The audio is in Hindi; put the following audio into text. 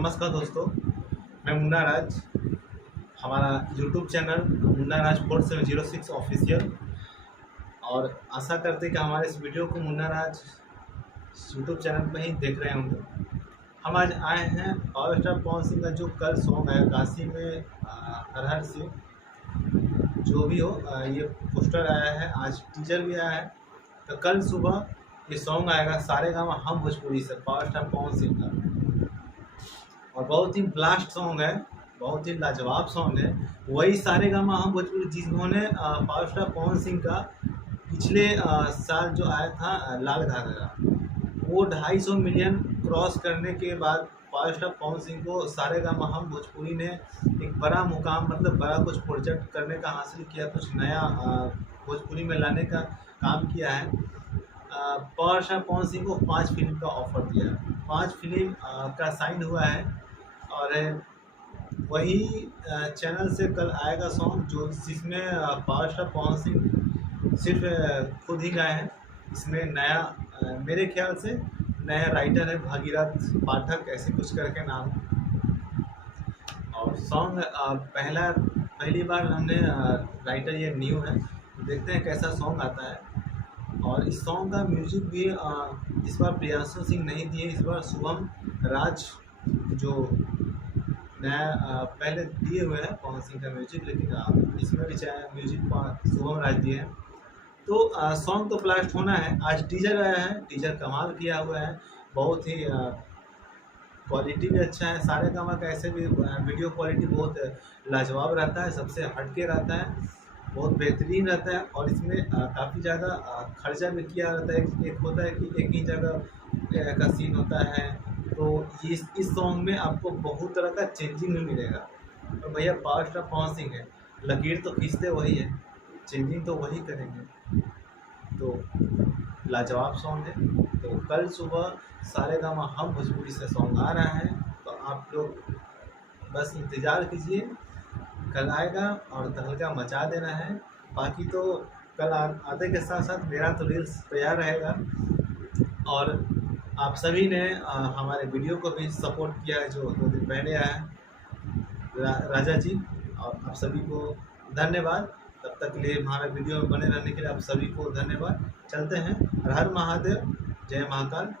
नमस्कार दोस्तों, मैं मुन्ना राज। हमारा यूट्यूब चैनल मुन्ना राज 4706 ऑफिशियल। और आशा करते हैं कि हमारे इस वीडियो को मुन्ना राज यूट्यूब चैनल पर ही देख रहे होंगे। हम आज आए हैं पावर स्टार पवन सिंह का जो कल सॉन्ग आया काशी में हर हर से जो भी हो, ये पोस्टर आया है, आज टीजर भी आया है। तो कल सुबह ये सॉन्ग आएगा सारेगामा हम भोजपुरी से पावर स्टार पवन सिंह का। और बहुत ही ब्लास्ट सॉन्ग है, बहुत ही लाजवाब सॉन्ग है। वही सारेगामा हम भोजपुरी जिन्होंने पावर स्टार पवन सिंह का पिछले साल जो आया था लाल घाघरा, वो 250 मिलियन क्रॉस करने के बाद पावर स्टार पवन सिंह को सारेगामा हम भोजपुरी ने एक बड़ा मुकाम, मतलब बड़ा कुछ प्रोजेक्ट करने का हासिल किया, कुछ नया भोजपुरी में लाने का काम किया है। पावर स्टार पवन सिंह को 5 फिल्म का ऑफर दिया, 5 फिल्म का साइन हुआ है। और वही चैनल से कल आएगा सॉन्ग जिसमें पावर स्टार पवन सिंह सिर्फ खुद ही गाए हैं। इसमें नया मेरे ख्याल से नया राइटर है भागीरथ पाठक, ऐसे कुछ करके नाम। और सॉन्ग पहली बार हमने राइटर ये न्यू है, देखते हैं कैसा सॉन्ग आता है। और इस सॉन्ग का म्यूजिक भी इस बार प्रियांशु सिंह नहीं दिए, इस बार शुभम राज जो नया पहले दिए हुए हैं पवन सिंह का म्यूजिक, लेकिन इसमें भी चाहे म्यूजिक शुभम राज दिए हैं। तो सॉन्ग तो ब्लास्ट होना है। आज टीजर आया है, टीजर कमाल किया हुआ है, बहुत ही क्वालिटी भी अच्छा है। सारेगामा का ऐसे भी वीडियो क्वालिटी बहुत लाजवाब रहता है, सबसे हटके रहता है, बहुत बेहतरीन रहता है। और इसमें काफ़ी ज़्यादा खर्चा भी किया रहता है। एक होता है कि एक ही जगह का सीन होता है, तो इस सॉन्ग में आपको बहुत तरह का चेंजिंग भी मिलेगा। और भैया पावर स्टार पवन सिंह है, लकीर तो खींचते वही है, चेंजिंग तो वही करेंगे। तो लाजवाब सॉन्ग है। तो कल सुबह सारेगामा हम भोजपुरी से सॉन्ग आ रहा है, तो आप लोग बस इंतज़ार कीजिए, कल आएगा और तहलका मचा देना है। बाकी तो कल आते के साथ साथ मेरा तो रील्स तैयार रहेगा। और आप सभी ने हमारे वीडियो को भी सपोर्ट किया है, जो 2 दिन पहले आया है राजा जी, और आप सभी को धन्यवाद। तब तक के लिए हमारा वीडियो में बने रहने के लिए आप सभी को धन्यवाद। चलते हैं, हर हर महादेव, जय महाकाल।